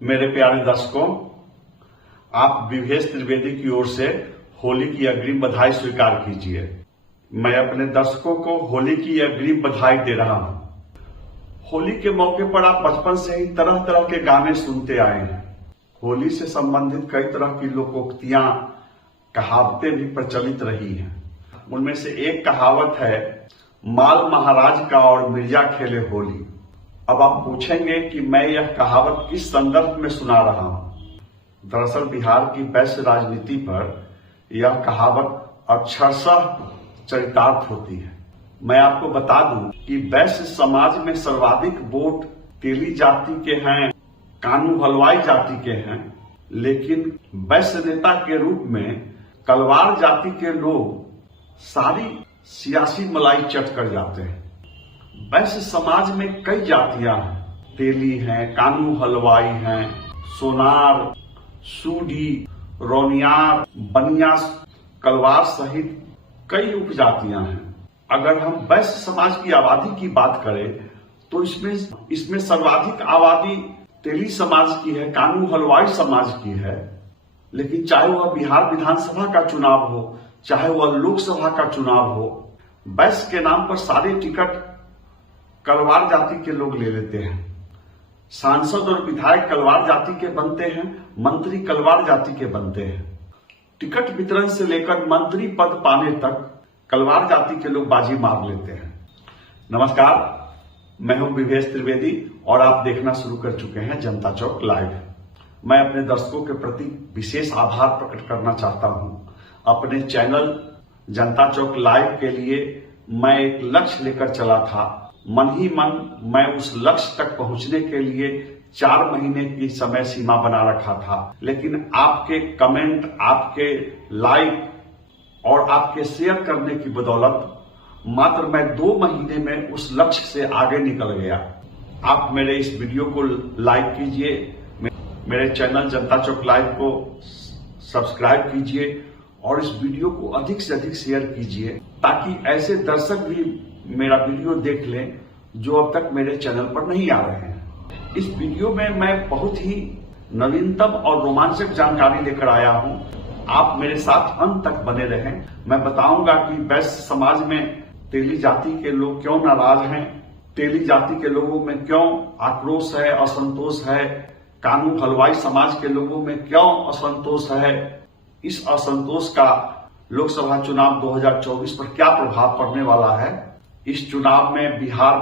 मेरे प्यारे दर्शकों, आप विवेश त्रिवेदी की ओर से होली की अग्रिम बधाई स्वीकार कीजिए। मैं अपने दर्शकों को होली की अग्रिम बधाई दे रहा हूं। होली के मौके पर आप बचपन से ही तरह तरह के गाने सुनते आए हैं। होली से संबंधित कई तरह की लोकोक्तियां, कहावतें भी प्रचलित रही हैं। उनमें से एक कहावत है, माल महाराज का और मिर्जा खेले होली। अब आप पूछेंगे कि मैं यह कहावत किस संदर्भ में सुना रहा हूं। दरअसल बिहार की वैश्य राजनीति पर यह कहावत अक्षरशः चरितार्थ होती है। मैं आपको बता दूं कि वैश्य समाज में सर्वाधिक वोट तेली जाति के हैं, कानू हलवाई जाति के हैं, लेकिन वैश्य नेता के रूप में कलवार जाति के लोग सारी सियासी मलाई चट कर जाते हैं। वैश्य समाज में कई जातियां हैं, तेली हैं, कानू हलवाई हैं, सोनार, सूडी, रौनियार, बनिया, कलवार सहित कई उपजातियां हैं। अगर हम वैश्य समाज की आबादी की बात करें तो इसमें सर्वाधिक आबादी तेली समाज की है, कानू हलवाई समाज की है। लेकिन चाहे वह बिहार विधानसभा का चुनाव हो, चाहे वह लोकसभा का चुनाव हो, वैश्य के नाम पर सारे टिकट कलवार जाति के लोग ले लेते हैं। सांसद और विधायक कलवार जाति के बनते हैं, मंत्री कलवार जाति के बनते हैं। टिकट वितरण से लेकर मंत्री पद पाने तक कलवार जाति के लोग बाजी मार लेते हैं। नमस्कार, मैं हूं विवेश त्रिवेदी और आप देखना शुरू कर चुके हैं जनता चौक लाइव। मैं अपने दर्शकों के प्रति विशेष आभार प्रकट करना चाहता हूं। अपने चैनल जनता चौक लाइव के लिए मैं एक लक्ष्य लेकर चला था। मन ही मन मैं उस लक्ष्य तक पहुंचने के लिए 4 महीने की समय सीमा बना रखा था, लेकिन आपके कमेंट, आपके लाइक और आपके शेयर करने की बदौलत मात्र मैं 2 महीने में उस लक्ष्य से आगे निकल गया। आप मेरे इस वीडियो को लाइक कीजिए, मेरे चैनल जनता चौक लाइव को सब्सक्राइब कीजिए और इस वीडियो को अधिक से अधिक शेयर कीजिए, ताकि ऐसे दर्शक भी मेरा वीडियो देख लें जो अब तक मेरे चैनल पर नहीं आ रहे हैं। इस वीडियो में मैं बहुत ही नवीनतम और रोमांचक जानकारी लेकर आया हूं। आप मेरे साथ अंत तक बने रहें। मैं बताऊंगा कि वैश्य समाज में तेली जाति के लोग क्यों नाराज हैं, तेली जाति के लोगों में क्यों आक्रोश है, असंतोष है, कानू हलवाई समाज के लोगों में क्यों असंतोष है। इस असंतोष का लोकसभा चुनाव 2024 पर क्या प्रभाव पड़ने वाला है। इस चुनाव में बिहार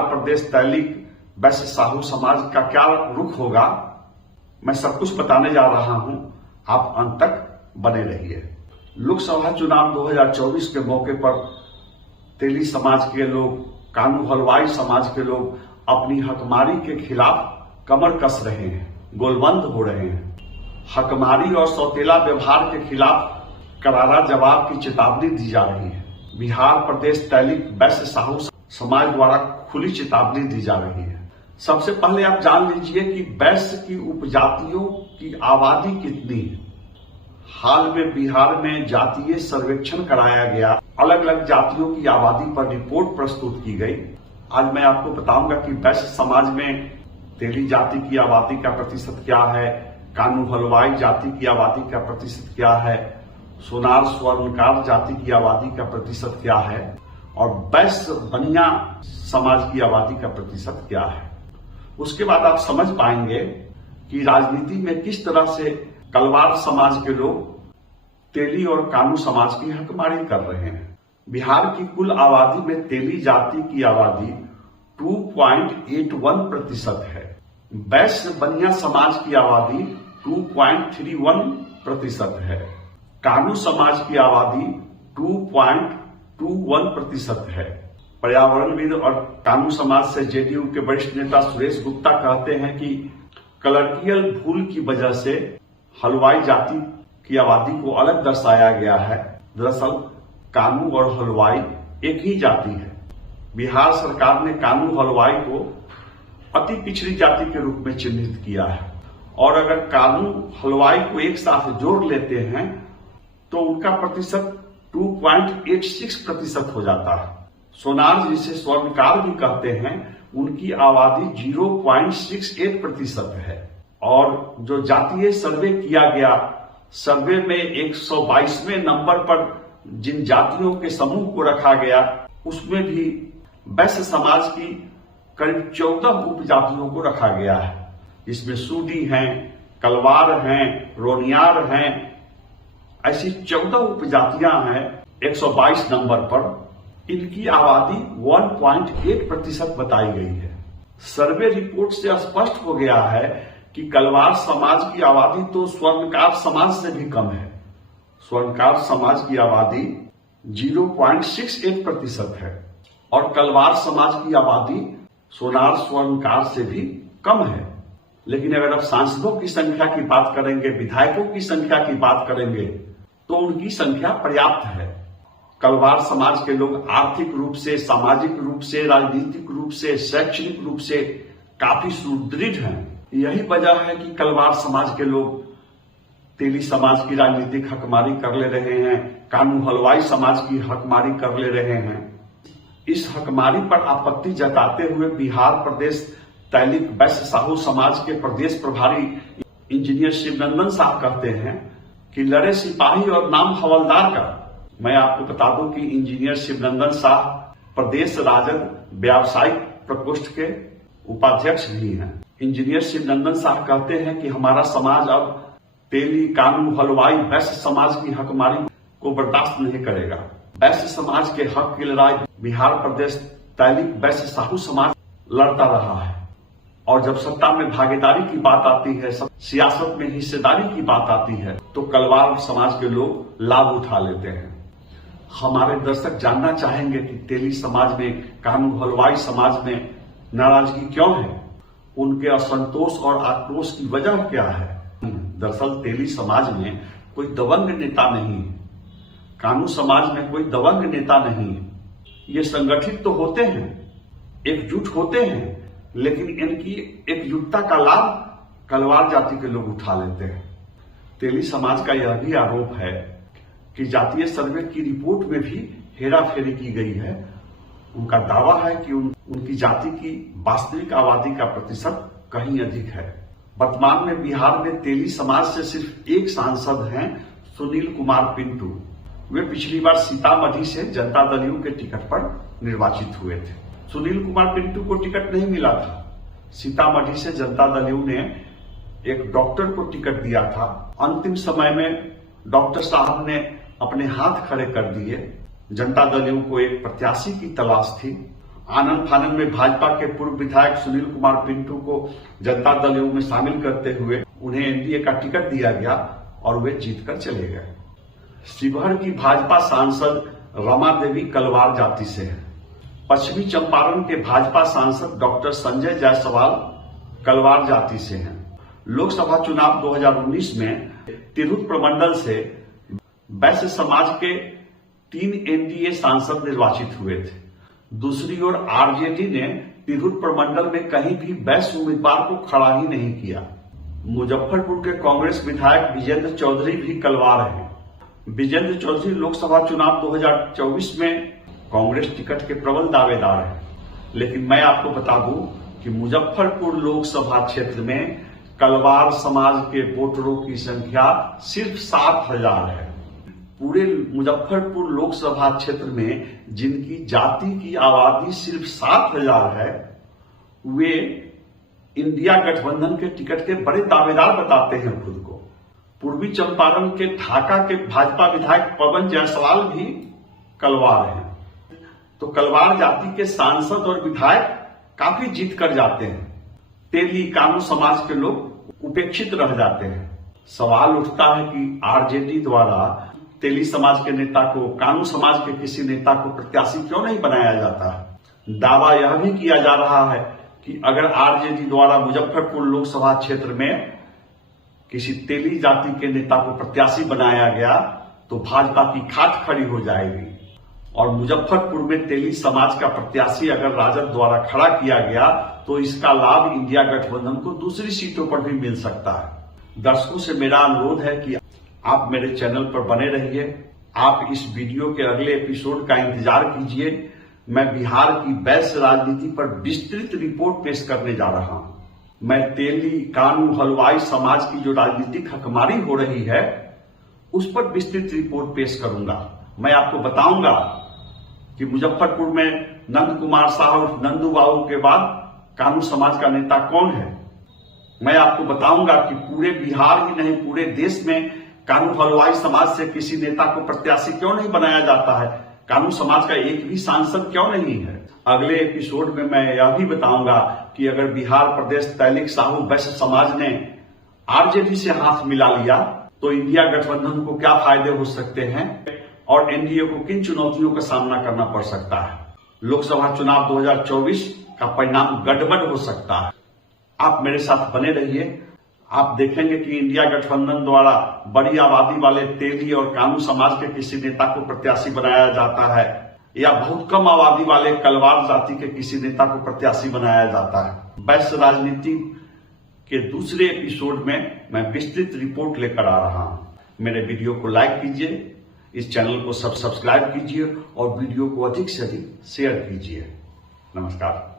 प्रदेश तैलिक वैश्य साहू समाज का क्या रुख होगा, मैं सब कुछ बताने जा रहा हूं। आप अंत तक बने रहिए। लोकसभा चुनाव 2024 के मौके पर तेली समाज के लोग, कानू हलवाई समाज के लोग अपनी हकमारी के खिलाफ कमर कस रहे हैं, गोलबंद हो रहे हैं। हकमारी और सौतेला व्यवहार के खिलाफ करारा जवाब की चेतावनी दी जा रही है। बिहार प्रदेश तैलिक वैश्य साहू समाज द्वारा खुली चेतावनी दी जा रही है। सबसे पहले आप जान लीजिए कि वैश्य की उपजातियों की आबादी कितनी है। हाल में बिहार में जातीय सर्वेक्षण कराया गया, अलग अलग जातियों की आबादी पर रिपोर्ट प्रस्तुत की गई। आज मैं आपको बताऊंगा कि वैश्य समाज में तेली जाति की आबादी का प्रतिशत क्या है, कानू हलवाई जाति की आबादी का प्रतिशत क्या है, सोनार स्वर्णकार जाति की आबादी का प्रतिशत क्या है और वैश्य बनिया समाज की आबादी का प्रतिशत क्या है। उसके बाद आप समझ पाएंगे कि राजनीति में किस तरह से कलवार समाज के लोग तेली और कानू समाज की हकमारी कर रहे हैं। बिहार की कुल आबादी में तेली जाति की आबादी 2.81% है। वैश्य बनिया समाज की आबादी 2.31% है। कानू समाज की आबादी 2.21% है। पर्यावरणविद और कानू समाज से जेडीयू के वरिष्ठ नेता सुरेश गुप्ता कहते हैं कि कलर्कियल भूल की वजह से हलवाई जाति की आबादी को अलग दर्शाया गया है। दरअसल कानू और हलवाई एक ही जाति है। बिहार सरकार ने कानू हलवाई को अति पिछड़ी जाति के रूप में चिन्हित किया है और अगर कानू हलवाई को एक साथ जोड़ लेते हैं तो उनका प्रतिशत 2.86% हो जाता है। सोनार, जिसे स्वर्णकार भी कहते हैं, उनकी आबादी 0.68% है। और जो जातीय सर्वे किया गया, सर्वे में 122वें नंबर पर जिन जातियों के समूह को रखा गया, उसमें भी वैश्य समाज की करीब 14 उपजातियों को रखा गया है। इसमें सूदी हैं, कलवार हैं, रोनियार हैं, ऐसी 14 उपजातियां हैं 122 नंबर पर। इनकी आबादी 1.8% बताई गई है। सर्वे रिपोर्ट से स्पष्ट हो गया है कि कलवार समाज की आबादी तो स्वर्णकार समाज से भी कम है। स्वर्णकार समाज की आबादी 0.68% है और कलवार समाज की आबादी सोनार स्वर्णकार से भी कम है। लेकिन अगर आप सांसदों की संख्या की बात करेंगे, विधायकों की संख्या की बात करेंगे, तो उनकी संख्या पर्याप्त है। कलवार समाज के लोग आर्थिक रूप से, सामाजिक रूप से, राजनीतिक रूप से, शैक्षणिक रूप से काफी सुदृढ़ हैं। यही वजह है कि कलवार समाज के लोग तेली समाज की राजनीतिक हकमारी कर ले रहे हैं, कानू हलवाई समाज की हकमारी कर ले रहे हैं। इस हकमारी पर आपत्ति जताते हुए बिहार प्रदेश तैलिक वैश्य साहू समाज के प्रदेश प्रभारी इंजीनियर शिवनंदन साह कहते हैं कि लड़े सिपाही और नाम हवलदार का। मैं आपको बता दूं कि इंजीनियर शिवनंदन साह प्रदेश राजद व्यावसायिक प्रकोष्ठ के उपाध्यक्ष भी हैं। इंजीनियर शिवनंदन साह कहते हैं कि हमारा समाज अब तेली, कानू, हलवाई, वैश्य समाज की हकमारी को बर्दाश्त नहीं करेगा। वैश्य समाज के हक की लड़ाई बिहार प्रदेश तैलिक वैश्य साहू समाज लड़ता रहा है। और जब सत्ता में भागीदारी की बात आती है, सियासत में हिस्सेदारी की बात आती है, तो कलवार समाज के लोग लाभ उठा लेते हैं। हमारे दर्शक जानना चाहेंगे कि तेली समाज में, कानू हलवाई समाज में नाराजगी क्यों है, उनके असंतोष और आक्रोश की वजह क्या है। दरअसल तेली समाज में कोई दबंग नेता नहीं है, कानू समाज में कोई दबंग नेता नहीं है। ये संगठित तो होते हैं, एकजुट होते हैं, लेकिन इनकी एकजुटता का लाभ कलवार जाति के लोग उठा लेते हैं। तेली समाज का यह भी आरोप है कि जातीय सर्वे की रिपोर्ट में भी हेराफेरी की गई है। उनका दावा है कि उनकी जाति की वास्तविक आबादी का प्रतिशत कहीं अधिक है। वर्तमान में बिहार में तेली समाज से सिर्फ एक सांसद हैं, सुनील कुमार पिंटू। वे पिछली बार सीतामढ़ी से जनता दल यू के टिकट पर निर्वाचित हुए थे। सुनील कुमार पिंटू को टिकट नहीं मिला था। सीतामढ़ी से जनता दल यू ने एक डॉक्टर को टिकट दिया था। अंतिम समय में डॉक्टर साहब ने अपने हाथ खड़े कर दिए। जनता दल यू को एक प्रत्याशी की तलाश थी। आनन फानन में भाजपा के पूर्व विधायक सुनील कुमार पिंटू को जनता दल यू में शामिल करते हुए उन्हें एनडीए का टिकट दिया गया और वे जीतकर चले गए। शिवहर की भाजपा सांसद रमा देवी कलवार जाति से है। पश्चिमी चंपारण के भाजपा सांसद डॉक्टर संजय जायसवाल कलवार जाति से हैं। लोकसभा चुनाव 2019 में तिरहुत प्रमंडल से वैश्य समाज के 3 एनडीए सांसद निर्वाचित हुए थे। दूसरी ओर आरजेडी ने तिरहुत प्रमंडल में कहीं भी वैश्य उम्मीदवार को खड़ा ही नहीं किया। मुजफ्फरपुर के कांग्रेस विधायक विजेंद्र चौधरी भी कलवार हैं। विजेंद्र चौधरी लोकसभा चुनाव 2024 में कांग्रेस टिकट के प्रबल दावेदार हैं। लेकिन मैं आपको बता दूं कि मुजफ्फरपुर लोकसभा क्षेत्र में कलवार समाज के वोटरों की संख्या सिर्फ 7,000 है। पूरे मुजफ्फरपुर लोकसभा क्षेत्र में जिनकी जाति की आबादी सिर्फ 7,000 है, वे इंडिया गठबंधन के टिकट के बड़े दावेदार बताते हैं खुद को। पूर्वी चंपारण के ढाका के भाजपा विधायक पवन जायसवाल भी कलवार हैं। तो कलवार जाति के सांसद और विधायक काफी जीत कर जाते हैं। तेली, कानू समाज के लोग उपेक्षित रह जाते हैं। सवाल उठता है कि आरजेडी द्वारा तेली समाज के नेता को, कानू समाज के किसी नेता को प्रत्याशी क्यों नहीं बनाया जाता है। दावा यह भी किया जा रहा है कि अगर आरजेडी द्वारा मुजफ्फरपुर लोकसभा क्षेत्र में किसी तेली जाति के नेता को प्रत्याशी बनाया गया तो भाजपा की खाट खड़ी हो जाएगी। और मुजफ्फरपुर में तेली समाज का प्रत्याशी अगर राजद द्वारा खड़ा किया गया तो इसका लाभ इंडिया गठबंधन को दूसरी सीटों पर भी मिल सकता है। दर्शकों से मेरा अनुरोध है कि आप मेरे चैनल पर बने रहिए। आप इस वीडियो के अगले एपिसोड का इंतजार कीजिए। मैं बिहार की वैश्य राजनीति पर विस्तृत रिपोर्ट पेश करने जा रहा हूं। मैं तेली, कानू, हलवाई समाज की जो राजनीतिक हकमारी हो रही है उस पर विस्तृत रिपोर्ट पेश करूंगा। मैं आपको बताऊंगा कि मुजफ्फरपुर में नंद कुमार साह और नंदू बाबू के बाद कानू समाज का नेता कौन है। मैं आपको बताऊंगा कि पूरे बिहार ही नहीं पूरे देश में कानू हलवाई समाज से किसी नेता को प्रत्याशी क्यों नहीं बनाया जाता है, कानू समाज का एक भी सांसद क्यों नहीं है। अगले एपिसोड में मैं यह भी बताऊंगा कि अगर बिहार प्रदेश तैलिक साहू वैश्य समाज ने आरजेडी से हाथ मिला लिया तो इंडिया गठबंधन को क्या फायदे हो सकते हैं और एनडीए को किन चुनौतियों का सामना करना पड़ सकता है। लोकसभा चुनाव 2024 का परिणाम गड़बड़ हो सकता है। आप मेरे साथ बने रहिए। आप देखेंगे कि इंडिया गठबंधन द्वारा बड़ी आबादी वाले तेली और कानू समाज के किसी नेता को प्रत्याशी बनाया जाता है या बहुत कम आबादी वाले कलवार जाति के किसी नेता को प्रत्याशी बनाया जाता है। वैश्य राजनीति के दूसरे एपिसोड में मैं विस्तृत रिपोर्ट लेकर आ रहा हूं। मेरे वीडियो को लाइक कीजिए, इस चैनल को सब्सक्राइब कीजिए और वीडियो को अधिक से अधिक शेयर कीजिए। नमस्कार।